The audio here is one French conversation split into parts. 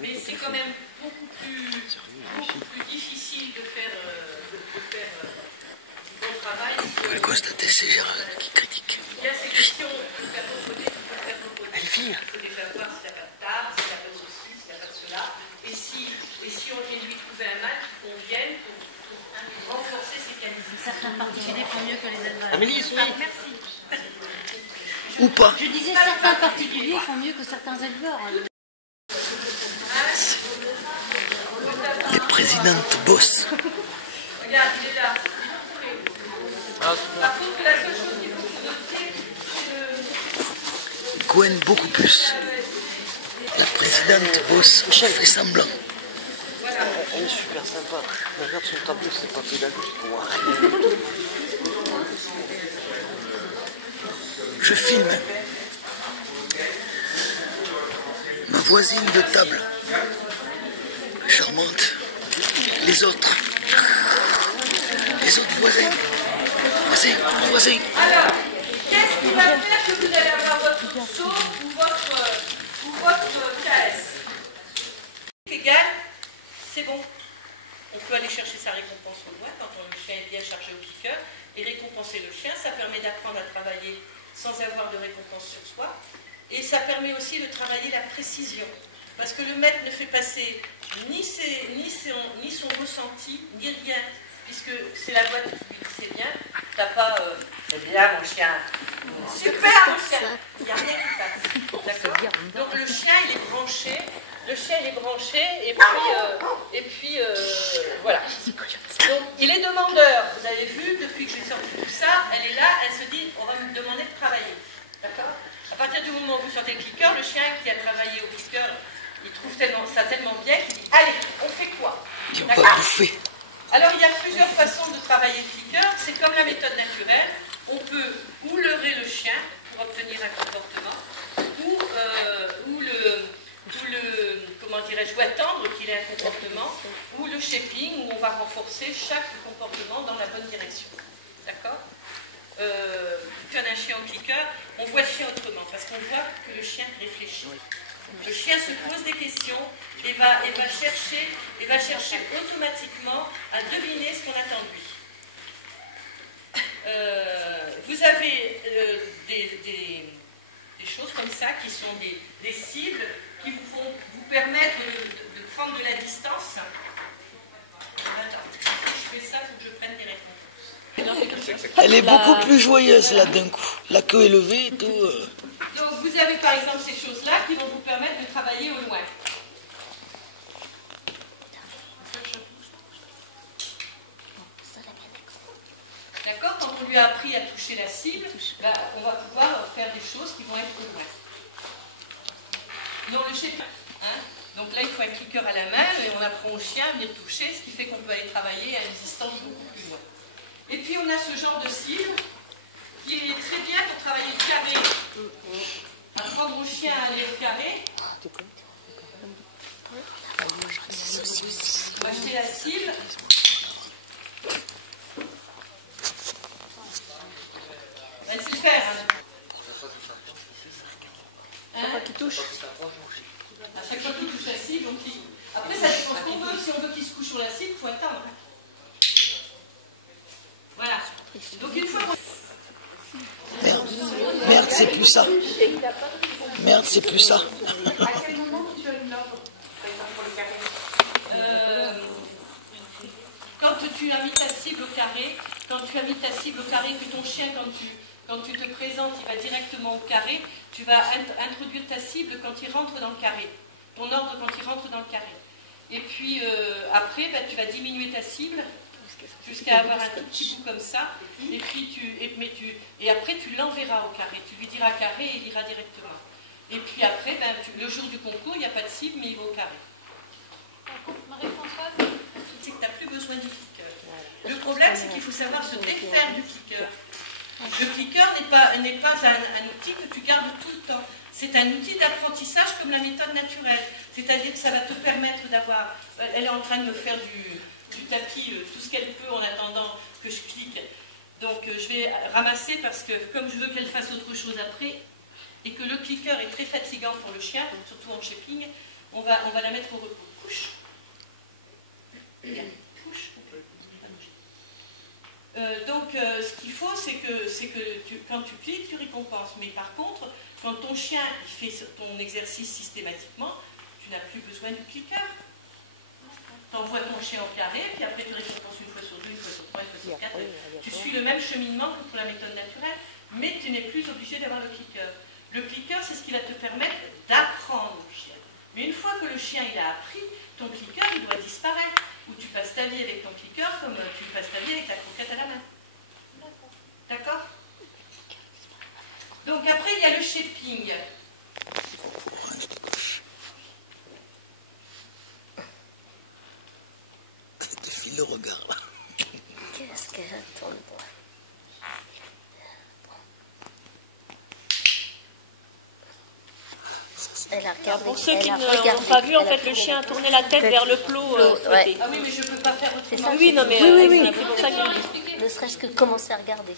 Mais c'est quand même beaucoup plus difficile de faire du bon travail. On peut constater, c'est Gérald qui critique. Il y a ces questions, il faut faire reposer, il faut faire reposer. Il faut déjà voir s'il n'y a pas de tard, s'il n'y a pas de ceci, s'il n'y a pas de cela. Et si on vient lui trouver un mal qui convienne pour renforcer ces qualités. Certains particuliers font mieux que les éleveurs. Amélie, oui. Merci. Ou pas. Je disais certains particuliers font mieux que certains éleveurs. Les présidentes bossent. Regarde, il est là. Par contre, la seule chose qu'il faut que vous notiez, c'est le... Cohen beaucoup plus. La présidente bosse, fait semblant. Elle est super sympa. Regarde son tableau, c'est pas pédagogique pour moi. Je filme. Ma voisine de table. Charmante. Les autres voisins. Voisins. Alors, qu'est-ce qui va faire que vous allez avoir votre saut ou votre KS? Égal, c'est bon. On peut aller chercher sa récompense au loin quand le chien est bien chargé au clicker et récompenser le chien. Ça permet d'apprendre à travailler sans avoir de récompense sur soi. Et ça permet aussi de travailler la précision. Parce que le maître ne fait passer ni son ressenti, ni rien. Puisque c'est la loi de public, c'est bien. T'as pas... c'est bien mon chien. Super mon chien. Il n'y a rien qui passe. D'accord. Donc le chien il est branché. Le chien il est branché et puis voilà. Donc il est demandeur. Vous avez vu, depuis que j'ai sorti tout ça, elle est là, elle se dit, on va me demander de travailler. D'accord. À partir du moment où vous sortez le clicker, le chien qui a travaillé au clicker, il trouve ça tellement bien qu'il dit, allez, on fait quoi? Ils n'ont pas bouffé. Alors il y a plusieurs façons de travailler le clicker. C'est comme la méthode naturelle. On peut ou leurrer le chien pour obtenir un comportement, ou comment dirais-je, ou attendre qu'il ait un comportement, ou le shaping où on va renforcer chaque comportement dans la bonne direction. D'accord. Quand on a un chien au clicker, on voit le chien autrement, parce qu'on voit que le chien réfléchit. Le chien se pose des questions et va chercher automatiquement à deviner ce qu'on attend de lui. Vous avez des choses comme ça qui sont des cibles qui vont vous permettre de prendre de la distance. Attends, si je fais ça, il faut que je prenne des réponses. Elle est beaucoup plus joyeuse là d'un coup. La queue est levée et tout. Donc vous avez par exemple ces choses-là qui vont vous permettre de travailler au loin. D'accord. Quand on lui a appris à toucher la cible, ben, on va pouvoir faire des choses qui vont être au loin. Non, le shaping. Donc là, il faut un clicker à la main et on apprend au chien à venir toucher, ce qui fait qu'on peut aller travailler à une distance beaucoup plus loin. Et puis on a ce genre de cible qui est très bien pour travailler le carré. Apprendre au chien à aller au carré. On va acheter la cible. On va essayer de faire. Qui touche. À chaque fois qu'il touche la cible, on clique. Après, ça dépend ce qu'on veut. Si on veut qu'il se couche sur la cible, il faut attendre. Voilà. Donc une fois Merde, c'est plus ça. Merde, c'est plus ça. À quel moment tu as une ordre, par exemple pour le carré? Quand tu as mis ta cible au carré, que ton chien, quand tu te présentes, il va directement au carré, tu vas introduire ta cible quand il rentre dans le carré. Ton ordre quand il rentre dans le carré. Et puis après, tu vas diminuer ta cible jusqu'à avoir un tout petit bout comme ça. Et puis et après, tu l'enverras au carré. Tu lui diras carré et il ira directement. Et puis après, le jour du concours, il n'y a pas de cible, mais il va au carré. Marie-Françoise, C'est que tu n'as plus besoin du clicker. Le problème, c'est qu'il faut savoir se défaire du clicker. Le clicker n'est pas un outil que tu gardes tout le temps. C'est un outil d'apprentissage comme la méthode naturelle. C'est-à-dire que ça va te permettre d'avoir... Elle est en train de me faire du tapis, tout ce qu'elle peut en attendant que je clique. Donc je vais ramasser parce que comme je veux qu'elle fasse autre chose après, et que le clicker est très fatigant pour le chien, surtout en shaping, On va la mettre au repos. Couche. Regarde, couche. Donc, ce qu'il faut, c'est que quand tu cliques, tu récompenses. Mais par contre, quand ton chien il fait ton exercice systématiquement, tu n'as plus besoin du cliqueur. Tu envoies ton chien au carré, puis après tu récompenses une fois sur 2, une fois sur 3, une fois sur 4. Tu suis le même cheminement que pour la méthode naturelle, mais tu n'es plus obligé d'avoir le cliqueur. Le cliqueur, c'est ce qui va te permettre d'apprendre au chien. Mais une fois que le chien il a appris, ton cliqueur il doit disparaître. Ou tu passes ta vie avec ton cliqueur comme tu passes ta vie avec ta croquette à la main. D'accord? Donc après il y a le shaping. Elle te file le regard là. Qu'est-ce qu'elle attend de moi? Pour ceux qui n'ont pas vu, en fait, le chien a tourné la tête vers le plot souhaité. Ah oui, mais je ne peux pas faire autrement. Oui, non, mais oui. c'est pour ça que je dis. Ne serait-ce que commencer à regarder.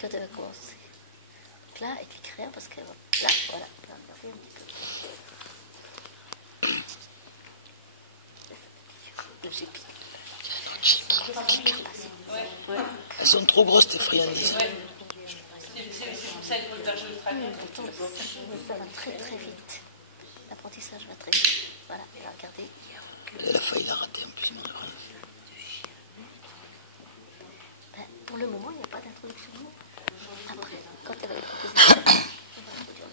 Quand elle va commencer. Donc là, elle clique rien parce que là, voilà. Là, regardez un petit peu. Elles sont trop grosses tes friandises. C'est pour ça qu'il faut le berger ultra bien. Ça va très très vite. L'apprentissage va très vite. Voilà, et là, regardez. Elle a failli la rater en plus, mon erreur. Ben, pour le moment, il n'y a pas d'introduction de mots. Après, quand elle va être proposée, on va introduire.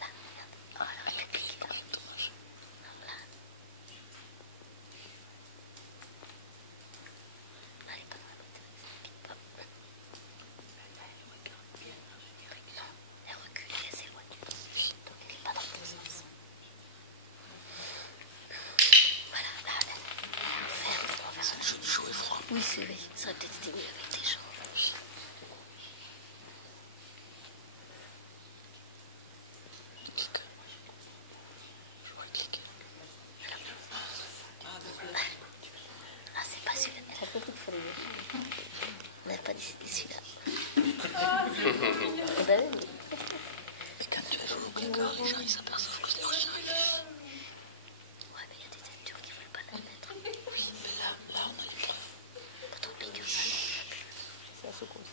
Là, regarde. Oh, elle aurait pu cliquer là. Là. Elle n'est pas dans la bonne direction. Non, elle recule et elle s'éloigne. Donc elle n'est pas dans le bon sens. Voilà, là, on va faire un jeu de chaud et froid. Oui, c'est vrai. Ça aurait peut-être été mieux avec des gens. Ah, c'est pas celui-là. Elle a compris qu'il fallait mieux. On n'a pas décidé celui-là. Eh ben oui. Et quand tu as joué au cliqueur, les gens ils s'aperçoivent que c'est leur chien. Ouais, mais il y a des têtures qui ne veulent pas la mettre. Oui, mais là on a les preuves. Pas trop de piqûres, ça non. C'est assez comme ça.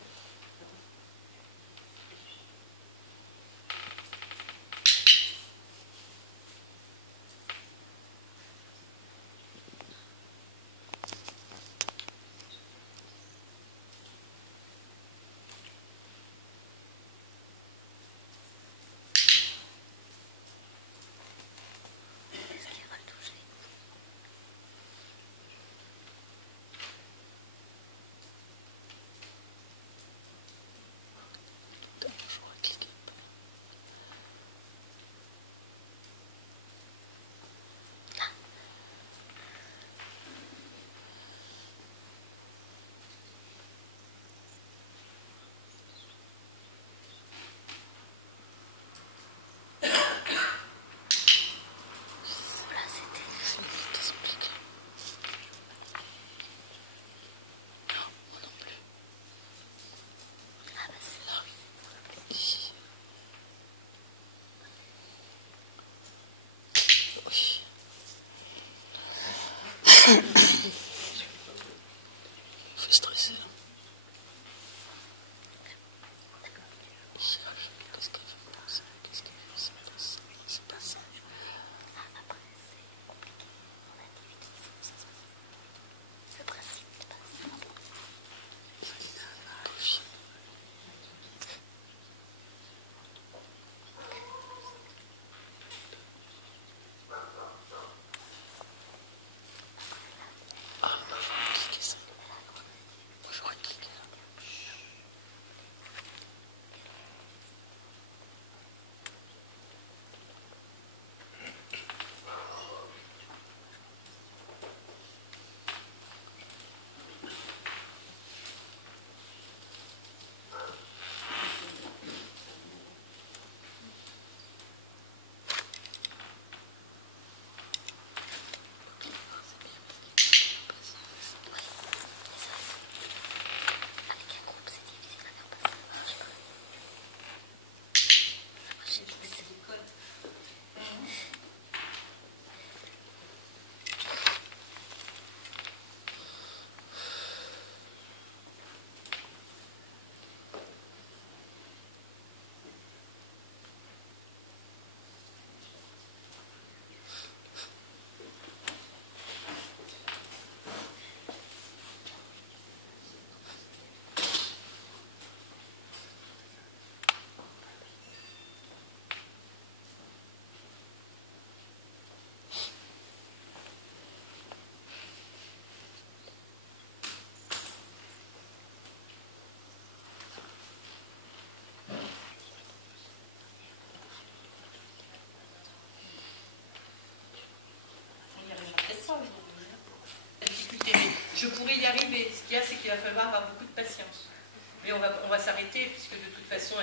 on va s'arrêter, puisque de toute façon,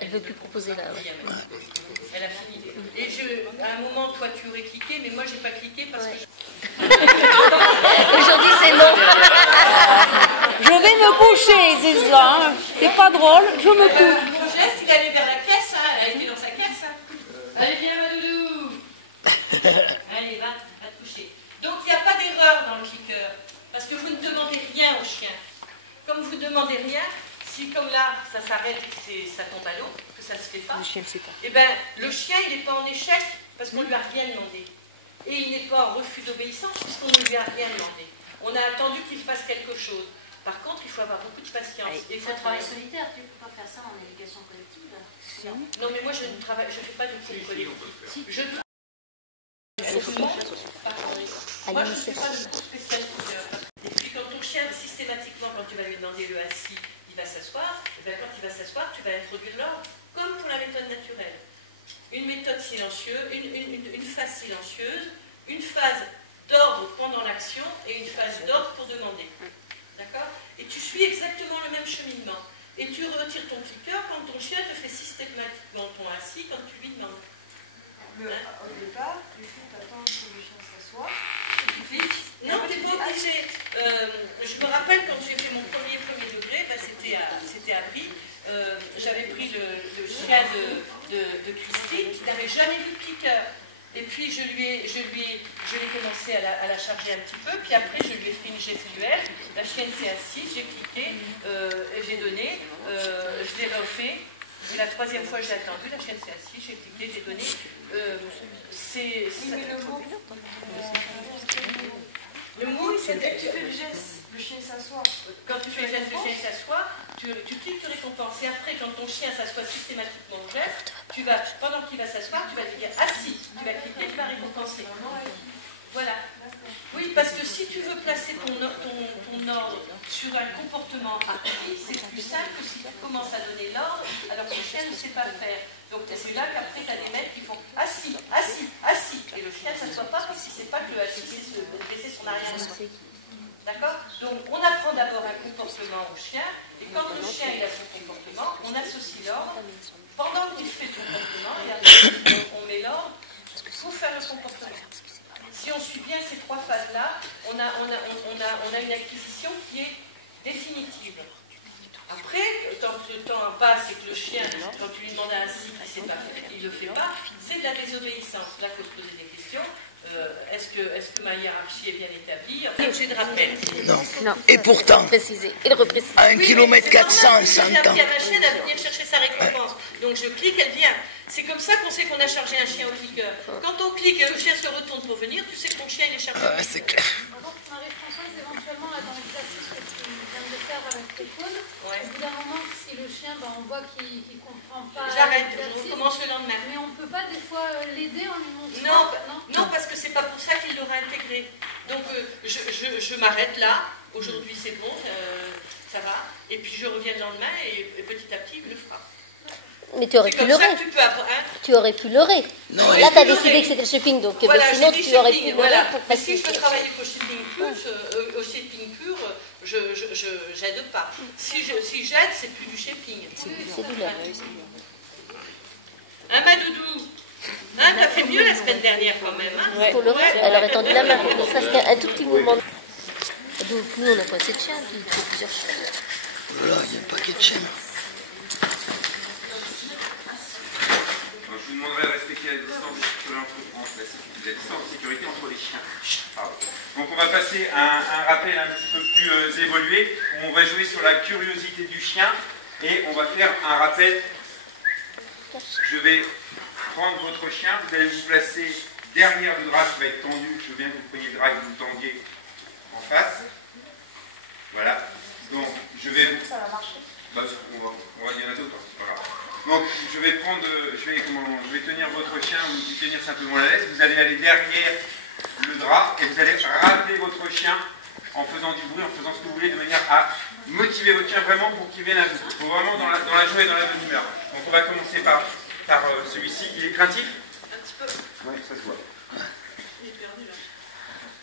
Elle veut plus proposer là. Ouais. Elle a fini. Et à un moment, toi, tu aurais cliqué, mais moi, j'ai pas cliqué parce que... Aujourd'hui, c'est non. Je vais me coucher, c'est ça. Hein. C'est pas drôle, je me couche. Mon geste, il allait vers la caisse, hein. Elle a été dans sa caisse. Hein. Allez, viens, ma doudou. Allez, va te coucher. Donc, il n'y a pas d'erreur dans le clicker, parce que vous ne demandez rien au chien. Comme vous ne demandez rien, si comme là, ça s'arrête et que ça tombe à l'eau, que ça ne se fait pas, Le chien ne sait pas. eh ben, le chien, il n'est pas en échec, parce qu'on ne lui a rien demandé. Et il n'est pas en refus d'obéissance, puisqu'on ne lui a rien demandé. On a attendu qu'il fasse quelque chose. Par contre, il faut avoir beaucoup de patience. Allez. Et il C'est faut un travail solitaire, tu ne peux pas faire ça en éducation collective. Non, mais moi, je ne fais pas de cours collectif. Je dois... Moi, je ne fais pas de cours spécial clicker. Et puis, quand ton chien, systématiquement, quand tu vas lui demander le assis, il va s'asseoir, et bien quand il va s'asseoir, tu vas introduire l'ordre, comme pour la méthode naturelle. Une méthode silencieuse, une phase silencieuse, une phase d'ordre pendant l'action et une phase d'ordre pour demander. D'accord? Et tu suis exactement le même cheminement. Et tu retires ton clicker quand ton chien te fait systématiquement ton assis quand tu lui demandes. Au départ, il faut attendre que le chien s'assoie. Tu cliques. Non, tu n'es pas obligé. Je me rappelle quand j'ai fait mon premier degré, ben, c'était à Brie. J'avais pris le chien de Christine qui n'avait jamais vu de clicker. Et puis je l'ai commencé à la charger un petit peu, puis après je lui ai fait une gestuelle, la chienne s'est assise, j'ai cliqué, j'ai donné, je l'ai refait, et la troisième fois j'ai attendu, la chienne s'est assise, j'ai cliqué, j'ai donné. Le mot, c'est Dès que tu fais le geste, le chien s'assoit. quand tu fais le geste, le chien s'assoit, tu cliques, tu récompenses. Et après, quand ton chien s'assoit systématiquement au geste, pendant qu'il va s'asseoir, tu vas lui dire assis. Tu vas cliquer, tu vas récompenser. Voilà. Oui, parce que si tu veux placer ton ordre sur un comportement appris, c'est plus simple que si tu commences à donner l'ordre alors que le chien ne sait pas faire. Donc c'est là qu'après, tu as des maîtres qui font assis, assis, assis. Et le chien ne s'assoit pas parce qu'il ne sait pas que le assis, c'est baisser son arrière. D'accord? Donc on apprend d'abord un comportement au chien, et quand le chien il a son comportement, on associe l'ordre. Pendant qu'il fait son comportement, on met l'ordre pour faire le comportement. Si on suit bien ces trois phases-là, on a une acquisition qui est définitive. Après, quand le temps passe et que le chien, quand tu lui demandes un assis, il ne le fait pas, c'est de la désobéissance. Là, il faut se poser des questions. Est-ce que ma hiérarchie est bien établie? J'ai de rappel. Non. Et pourtant, Il reprécise. à 1 km 400, 100 ans. J'ai appris à ma chienne à venir chercher sa récompense. Donc je clique, elle vient. C'est comme ça qu'on sait qu'on a chargé un chien au clicker. Quand on clique et le chien se retourne pour venir, tu sais que ton chien il est chargé. Ouais, c'est clair. Marie-Françoise, éventuellement, là, dans l'exercice que tu viens de faire avec tes cônes, au bout d'un moment, si le chien, on voit qu'il ne comprend pas. J'arrête, je recommence le lendemain. Mais on ne peut pas des fois l'aider en lui montrant. Non, parce que c'est pas pour ça qu'il l'aura intégré. Donc je m'arrête là. Aujourd'hui c'est bon, ça va. Et puis je reviens le lendemain et petit à petit il le fera. Mais tu aurais pu leurrer. Tu aurais pu leurrer. Non, là, tu as décidé que c'était le shipping, donc voilà, sinon tu aurais pu leurrer voilà. pour Mais si je faciliter. veux travailler qu'au shipping pur, je n'aide pas. Si j'aide, c'est plus du shipping. C'est douleur. Hein, ma doudou? Hein, t'as fait mieux la semaine dernière quand même. Hein? Pour leurrer, elle aurait tendu la main. Ne serait-ce qu'un tout petit mouvement. Donc nous, on n'a pas assez de chiens, il faut plusieurs chiens. Voilà, il y a un paquet de chaînes. Je vous demanderai de respecter la distance de sécurité entre les chiens. Pardon. Donc on va passer à un rappel un petit peu plus évolué, où on va jouer sur la curiosité du chien, et on va faire un rappel. Je vais prendre votre chien, vous allez vous placer derrière le drap qui va être tendu. Je veux bien que vous preniez le drap et que vous le tendiez en face. Voilà. Donc je vais vous... Ça va marcher. Bah, on va y en a d'autres, c'est pas grave. Donc je vais tenir votre chien, ou lui tenir simplement la laisse. Vous allez aller derrière le drap et vous allez ramener votre chien en faisant du bruit, en faisant ce que vous voulez, de manière à motiver votre chien vraiment pour qu'il vienne à vous. Il faut vraiment dans la joie et dans la bonne humeur. Donc on va commencer par celui-ci. Il est craintif? Un petit peu. Oui, ça se voit. Il est perdu là.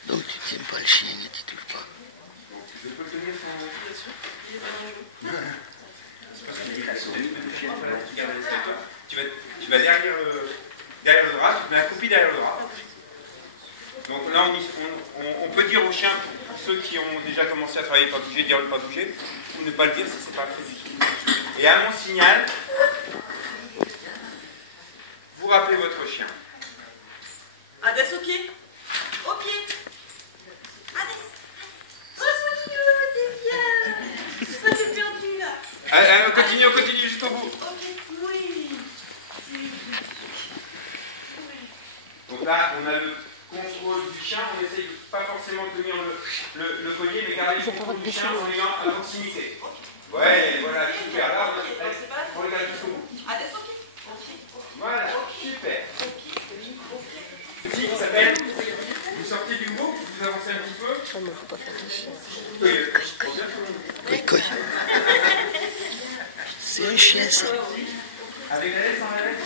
Donc tu tiens pas le chien et tu touches pas. Donc je peux le tenir sans... Bien sûr. Il est vraiment Tu vas derrière le drap, tu mets un coupi derrière le drap. Donc là, on peut dire aux chiens, pour ceux qui ont déjà commencé à travailler pas bouger, dire ne pas bouger, ou ne pas le dire si c'est pas fait du tout. Et à mon signal, vous rappelez votre chien. Adès au pied. Au pied. Adès. Oh, c'est bien. C'est perdu là. On continue jusqu'au bout. Oui. Donc là, on a le contrôle du chien. On essaye de pas forcément tenir le collier, mais garder le contrôle du chien en ayant à proximité. Ouais, voilà, super. Là, on regarde jusqu'au bout. Adès au pied. Voilà, super. Petit qui s'appelle, vous sortez du groupe, vous avancez un petit peu. Oh non, faut pas faire de chien. Coy. C'est un chien, ça. Avec la laisse, sans la laisse,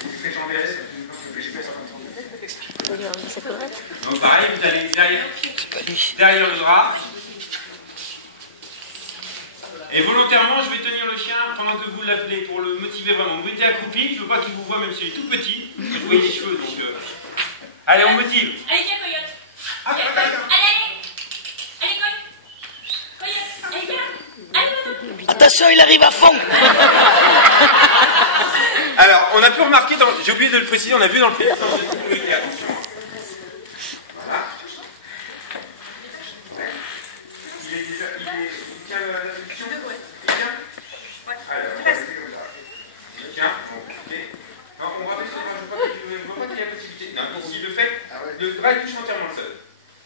tu fais chamber la laisse, Regarde, ça peut être. donc pareil, vous allez derrière le drap. Et volontairement, je vais tenir le chien pendant que vous l'appelez pour le motiver vraiment. Vous mettez accroupi, je ne veux pas qu'il vous voie même s'il est tout petit, parce que vous voyez les cheveux. Donc, allez, on motive. Allez, viens, coyote. Ah, Allez, coyote. Allez, viens. Attention, il arrive à fond. Alors, on a pu remarquer, j'ai oublié de le préciser, on a vu dans le film. Attention. Voilà. Il tient la solution. Il tient. Alors, on va rester comme ça. Il tient. Bon, ok. Non, on rappelle ça, je ne vois pas qu'il y a possibilité. Non, s'il le fait, le bras touche entièrement le sol.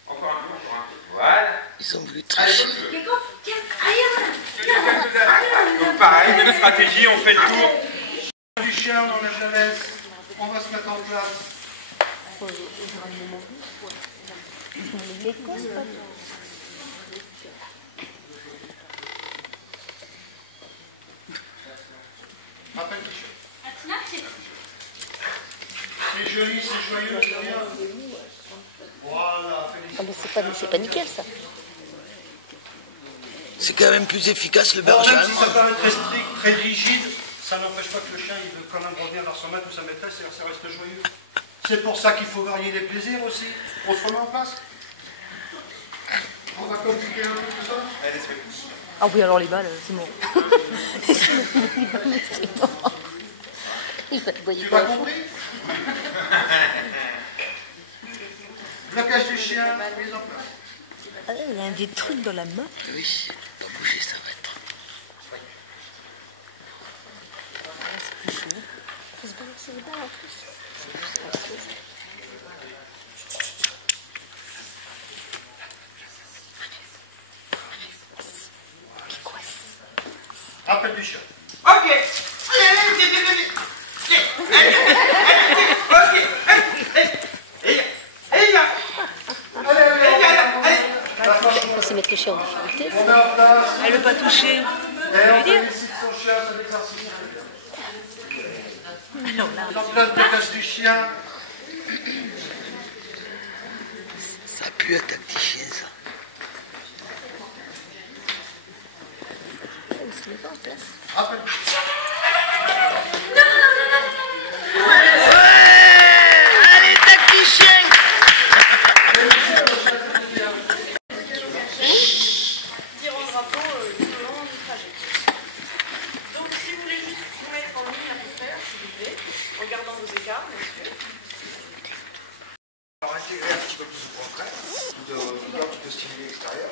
Encore un peu. Voilà. Ils ont voulu Allez, tricher. donc pareil, même stratégie, on fait le tour. Du chien, on enlève la laisse, on va se mettre en place. Rappelle du chien. C'est joli, c'est joyeux, c'est bien. Voilà, Ah mais c'est pas nickel ça. C'est quand même plus efficace le bon, berger même si ça allemand. paraît très strict, très rigide, ça n'empêche pas que le chien il veut quand même revenir vers son maître ou sa maîtresse et ça reste joyeux. C'est pour ça qu'il faut varier les plaisirs aussi. On se remet en place. On va compliquer un peu tout ça. Allez, c'est fait. Ah oui, alors les balles, c'est mort. C'est mort. Il va te boyer. Tu m'as compris? Blocage du chien, mise en place. Ah, il a des trucs dans la main. Oui, pas bouger, ça va être. C'est plus chaud. Faut se balancer les balles en plus. Qui coince. Rappel du chien. Ok. Il faut se mettre le chien en difficulté. On met en place. Elle veut pas toucher. Et on félicite son chien, c'est l'exercice. Alors là, En place, blocage du chien. Ça pue un tacticien, ça. Il se met pas en place. Rappel du chien. Allez, tacticien. Tirant le drapeau tout le long du trajet. Donc si vous voulez juste vous mettre en ligne à peu près, s'il vous plaît, en gardant vos écarts, bien sûr. Alors intégrer un petit peu plus de contrainte, de stimuler l'extérieur.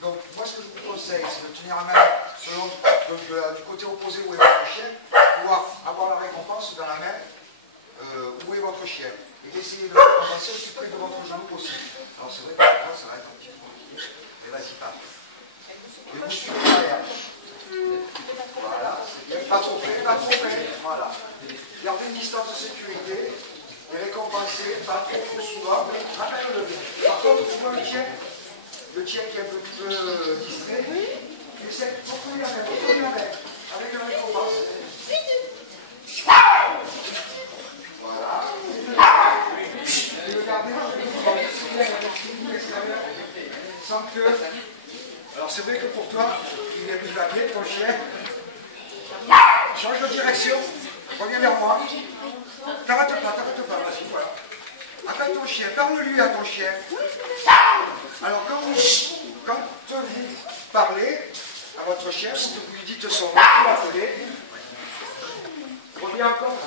Donc moi ce que je vous conseille, c'est de tenir la main selon du côté opposé où est votre chien, pour pouvoir avoir la récompense dans la main où est votre chien. Et d'essayer de le récompenser aussi près de votre genou possible. Alors c'est vrai que parfois ça va être un petit peu compliqué. Et vas-y, pas. Et vous suivez derrière. Voilà, c'est bien. Pas trop près, pas trop près. Voilà. Gardez une distance de sécurité. Et récompenser, pas trop souvent, mais rappelle-le. Par contre, tu vois le tien qui est un peu plus distrait, essaie de contrôler la main, avec la récompense. Voilà. Et le garder sans que... Alors c'est vrai que pour toi, il est plus vagué, ton chien, direction. Reviens vers moi. T'arrêtes pas, vas-y, voilà. Appelle ton chien, parle-lui à ton chien. Alors quand vous parlez à votre chien, vous lui dites son nom, vous l'appelez. Reviens encore.